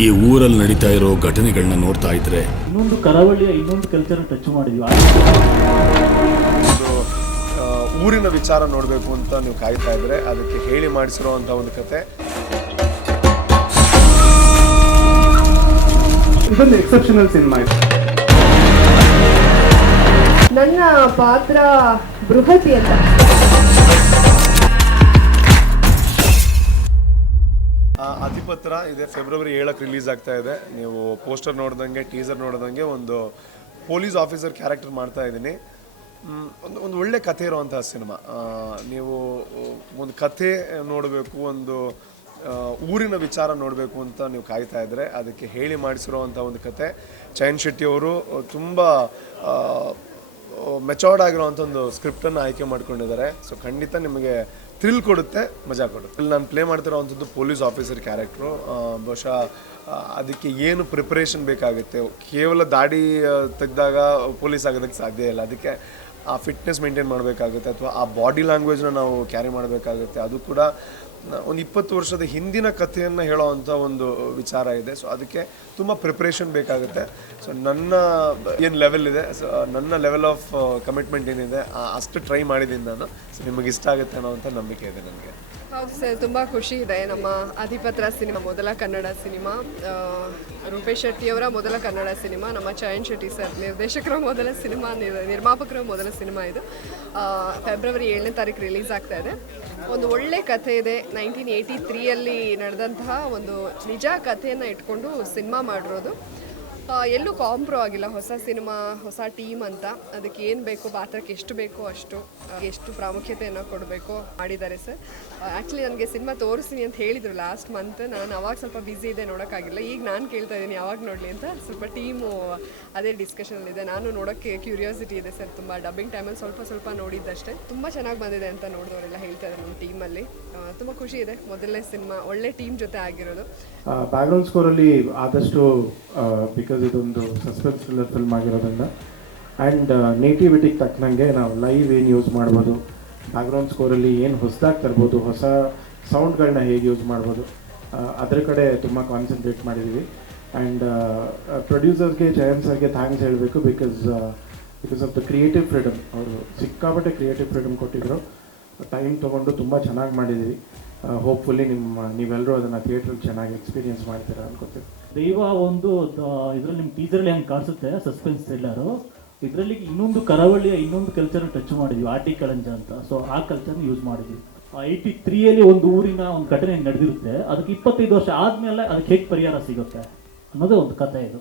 ಈ ಊರಲ್ಲಿ ನಡೀತಾ ಇರೋ ಘಟನೆಗಳನ್ನ ನೋಡ್ತಾ ಇದ್ರೆ ಇನ್ನೊಂದು ಕರಾವಳಿಯ ಇನ್ನೊಂದು ಕಲ್ಚರ್ ಟಚ್ ಮಾಡಿದ್ವಿ. ಒಂದು ಊರಿನ ವಿಚಾರ ನೋಡಬೇಕು ಅಂತ ನೀವು ಕಾಯ್ತಾ ಇದ್ರೆ ಅದಕ್ಕೆ ಹೇಳಿ ಮಾಡಿಸಿರುವಂಥ ಒಂದು ಕತೆ. ಇದೊಂದು ಎಕ್ಸೆಪ್ಷನಲ್ ಸಿನಿಮಾ ಇದು. ನನ್ನ ಪಾತ್ರ ಬೃಹತಿ ಅಂತ. ಅಧಿಪತ್ರ ಇದೆ. ಫೆಬ್ರವರಿ ಏಳಕ್ಕೆ ರಿಲೀಸ್ ಆಗ್ತಾ ಇದೆ. ನೀವು ಪೋಸ್ಟರ್ ನೋಡ್ದಂಗೆ ಟೀಸರ್ ನೋಡಿದಂಗೆ ಒಂದು ಪೊಲೀಸ್ ಆಫೀಸರ್ ಕ್ಯಾರೆಕ್ಟರ್ ಮಾಡ್ತಾ ಇದ್ದೀನಿ. ಒಂದು ಒಂದು ಒಳ್ಳೆ ಕಥೆ ಇರುವಂತಹ ಸಿನಿಮಾ ನೀವು, ಒಂದು ಕಥೆ ನೋಡಬೇಕು, ಒಂದು ಊರಿನ ವಿಚಾರ ನೋಡಬೇಕು ಅಂತ ನೀವು ಕಾಯ್ತಾ ಇದ್ರೆ ಅದಕ್ಕೆ ಹೇಳಿ ಮಾಡಿಸಿರುವಂಥ ಒಂದು ಕತೆ ಚಯನ್ ಶೆಟ್ಟಿ ಅವರು ತುಂಬ ಮೆಚೋರ್ಡ್ ಆಗಿರುವಂಥ ಒಂದು ಸ್ಕ್ರಿಪ್ಟನ್ನು ಆಯ್ಕೆ ಮಾಡ್ಕೊಂಡಿದ್ದಾರೆ. ಸೊ ಖಂಡಿತ ನಿಮಗೆ ಥ್ರಿಲ್ ಕೊಡುತ್ತೆ, ಮಜಾ ಕೊಡುತ್ತೆ. ಇಲ್ಲಿ ನಾನು ಪ್ಲೇ ಮಾಡ್ತಿರೋವಂಥದ್ದು ಪೊಲೀಸ್ ಆಫೀಸರ್ ಕ್ಯಾರೆಕ್ಟ್ರು ಬಹುಶಃ ಅದಕ್ಕೆ ಏನು ಪ್ರಿಪರೇಷನ್ ಬೇಕಾಗುತ್ತೆ? ಕೇವಲ ದಾಡಿ ತೆಗೆದಾಗ ಪೊಲೀಸ್ ಆಗೋದಕ್ಕೆ ಸಾಧ್ಯ ಇಲ್ಲ. ಅದಕ್ಕೆ ಆ ಫಿಟ್ನೆಸ್ ಮೇಂಟೈನ್ ಮಾಡಬೇಕಾಗುತ್ತೆ, ಅಥವಾ ಆ ಬಾಡಿ ಲ್ಯಾಂಗ್ವೇಜ್ನ ನಾವು ಕ್ಯಾರಿ ಮಾಡಬೇಕಾಗುತ್ತೆ. ಅದು ಕೂಡ ಒಂದು ಇಪ್ಪತ್ತು ವರ್ಷದ ಹಿಂದಿನ ಕಥೆಯನ್ನು ಹೇಳೋವಂಥ ಒಂದು ವಿಚಾರ ಇದೆ. ಸೊ ಅದಕ್ಕೆ ತುಂಬ ಪ್ರಿಪ್ರೇಷನ್ ಬೇಕಾಗುತ್ತೆ. ಸೊ ನನ್ನ ಏನು ಲೆವೆಲ್ ಇದೆ? ಸೊ ನನ್ನ ಲೆವೆಲ್ ಆಫ್ ಕಮಿಟ್ಮೆಂಟ್ ಏನಿದೆ? ಅಷ್ಟು ಟ್ರೈ ಮಾಡಿದ್ದೀನಿ ನಾನು. ಸೊ ನಿಮಗೆ ಇಷ್ಟ ಆಗುತ್ತೆ ಅನ್ನೋವಂಥ ನಂಬಿಕೆ ಇದೆ ನನಗೆ. ಹೌದು ಸರ್, ತುಂಬ ಖುಷಿ ಇದೆ. ನಮ್ಮ ಅಧಿಪತ್ರ ಸಿನಿಮಾ, ಮೊದಲ ಕನ್ನಡ ಸಿನಿಮಾ ರೂಪೇಶ್ ಶೆಟ್ಟಿಯವರ ಮೊದಲ ಕನ್ನಡ ಸಿನಿಮಾ, ನಮ್ಮ ಚಯನ್ ಶೆಟ್ಟಿ ಸರ್, ನಿರ್ದೇಶಕರ ಮೊದಲ ಸಿನಿಮಾ, ನಿರ್- ನಿರ್ಮಾಪಕರ ಮೊದಲ ಸಿನಿಮಾ ಇದು. ಫೆಬ್ರವರಿ ಏಳನೇ ತಾರೀಕು ರಿಲೀಸ್ ಆಗ್ತಾ ಇದೆ. ಒಂದು ಒಳ್ಳೆ ಕಥೆ ಇದೆ. ನೈನ್ಟೀನ್ ಏಯ್ಟಿ ತ್ರೀಯಲ್ಲಿ ನಡೆದಂತಹ ಒಂದು ನಿಜ ಕಥೆಯನ್ನು ಇಟ್ಕೊಂಡು ಸಿನಿಮಾ ಮಾಡಿರೋದು. ಎಲ್ಲೂ ಕಾಂಪ್ರೋ ಆಗಿಲ್ಲ. ಹೊಸ ಸಿನಿಮಾ, ಹೊಸ ಟೀಮ್ ಅಂತ. ಅದಕ್ಕೆ ಏನು ಬೇಕು, ಪಾತ್ರಕ್ಕೆ ಎಷ್ಟು ಬೇಕೋ ಅಷ್ಟು ಎಷ್ಟು ಪ್ರಾಮುಖ್ಯತೆಯನ್ನು ಕೊಡಬೇಕು ಮಾಡಿದ್ದಾರೆ ಸರ್ ಆ್ಯಕ್ಚುಲಿ ನನಗೆ ಸಿನಿಮಾ ತೋರಿಸ್ತೀನಿ ಅಂತ ಹೇಳಿದರು ಲಾಸ್ಟ್ ಮಂತ್ ನಾನು ಅವಾಗ ಸ್ವಲ್ಪ ಬ್ಯುಸಿ ಇದೆ ನೋಡೋಕ್ಕಾಗಿಲ್ಲ. ಈಗ ನಾನು ಕೇಳ್ತಾ ಇದ್ದೀನಿ, ಯಾವಾಗ ನೋಡಲಿ ಅಂತ. ಸ್ವಲ್ಪ ಟೀಮು ಅದೇ ಡಿಸ್ಕಷನಲ್ಲಿದೆ ನಾನು ನೋಡೋಕ್ಕೆ ಕ್ಯೂರಿಯಾಸಿಟಿ ಇದೆ ಸರ್ ತುಂಬ. ಡಬ್ಬಿಂಗ್ ಟೈಮಲ್ಲಿ ಸ್ವಲ್ಪ ಸ್ವಲ್ಪ ನೋಡಿದ್ದಷ್ಟೇ. ತುಂಬ ಚೆನ್ನಾಗಿ ಬಂದಿದೆ ಅಂತ ನೋಡಿದವರೆಲ್ಲ ಹೇಳ್ತಾ ಇದ್ದಾರೆ ನಮ್ಮ ಟೀಮಲ್ಲಿ ತುಂಬ ಖುಷಿ ಇದೆ. ಮೊದಲನೇ ಸಿನಿಮಾ ಒಳ್ಳೆ ಟೀಮ್ ಜೊತೆ ಆಗಿರೋದು. ಬ್ಯಾಕ್ಗ್ರೌಂಡ್ ಸ್ಕೋರಲ್ಲಿ ಆದಷ್ಟು ಬಿಕಾಸ್ ಇದೊಂದು ಸಸ್ಪೆನ್ಸ್ ಥ್ರಿಲ್ಲರ್ ಫಿಲ್ಮ್ ಆಗಿರೋದ್ರಿಂದ. ಆ್ಯಂಡ್ ನೇಟಿವಿಟಿಗೆ ತಕ್ಕನಂಗೆ ನಾವು ಲೈವ್ ಏನು ಯೂಸ್ ಮಾಡ್ಬೋದು ಬ್ಯಾಕ್ಗ್ರೌಂಡ್ ಸ್ಕೋರಲ್ಲಿ ಏನು ಹೊಸದಾಗಿ ತರ್ಬೋದು, ಹೊಸ ಸೌಂಡ್ಗಳನ್ನ ಹೇಗೆ ಯೂಸ್ ಮಾಡ್ಬೋದು ಅದರ ಕಡೆ ತುಂಬ ಕಾನ್ಸಂಟ್ರೇಟ್ ಮಾಡಿದ್ದೀವಿ ಆ್ಯಂಡ್ ಪ್ರೊಡ್ಯೂಸರ್ಸ್ಗೆ ಜಯನ್ ಸರ್ಗೆ ಥ್ಯಾಂಕ್ಸ್ ಹೇಳಬೇಕು because because of the creative freedom ಅವರು ಸಿಕ್ಕಾಪಟ್ಟೆ ಕ್ರಿಯೇಟಿವ್ ಫ್ರೀಡಮ್ ಕೊಟ್ಟಿದ್ರು. ಟೈಮ್ ತೊಗೊಂಡು ತುಂಬ ಚೆನ್ನಾಗಿ ಮಾಡಿದ್ದೀವಿ ಹೋಪ್ಫುಲ್ಲಿ ನಿಮ್ಮ ನೀವೆಲ್ಲರೂ ಅದನ್ನು ಥಿಯೇಟ್ರಲ್ಲಿ ಚೆನ್ನಾಗಿ ಎಕ್ಸ್ಪೀರಿಯನ್ಸ್ ಮಾಡ್ತೀರಾ ಅನ್ಕೋತೀವಿ. ದೈವ ಒಂದು ಇದರಲ್ಲಿ ನಿಮ್ಮ ಟೀಸರಲ್ಲಿ ಹೆಂಗೆ ಕಾಣಿಸುತ್ತೆ? ಸಸ್ಪೆನ್ಸ್ ಥ್ರಿಲ್ಲರು ಇದರಲ್ಲಿ ಇನ್ನೊಂದು ಕರಾವಳಿಯ ಇನ್ನೊಂದು ಕಲ್ಚರ್ ಟಚ್ ಮಾಡಿದ್ವಿ ಆಟಿ ಕಳಂಜ ಅಂತ. ಸೊ ಆ ಕಲ್ಚರ್ನ ಯೂಸ್ ಮಾಡಿದ್ವಿ. ಏಯ್ಟಿ ತ್ರೀಯಲ್ಲಿ ಒಂದು ಊರಿನ ಒಂದು ಘಟನೆ ನಡೆದಿರುತ್ತೆ. ಅದಕ್ಕೆ ಇಪ್ಪತ್ತೈದು ವರ್ಷ ಆದಮೇಲೆ ಅದಕ್ಕೆ ಹೇಗೆ ಪರಿಹಾರ ಸಿಗುತ್ತೆ ಅನ್ನೋದೇ ಒಂದು ಕಥೆ ಇದು.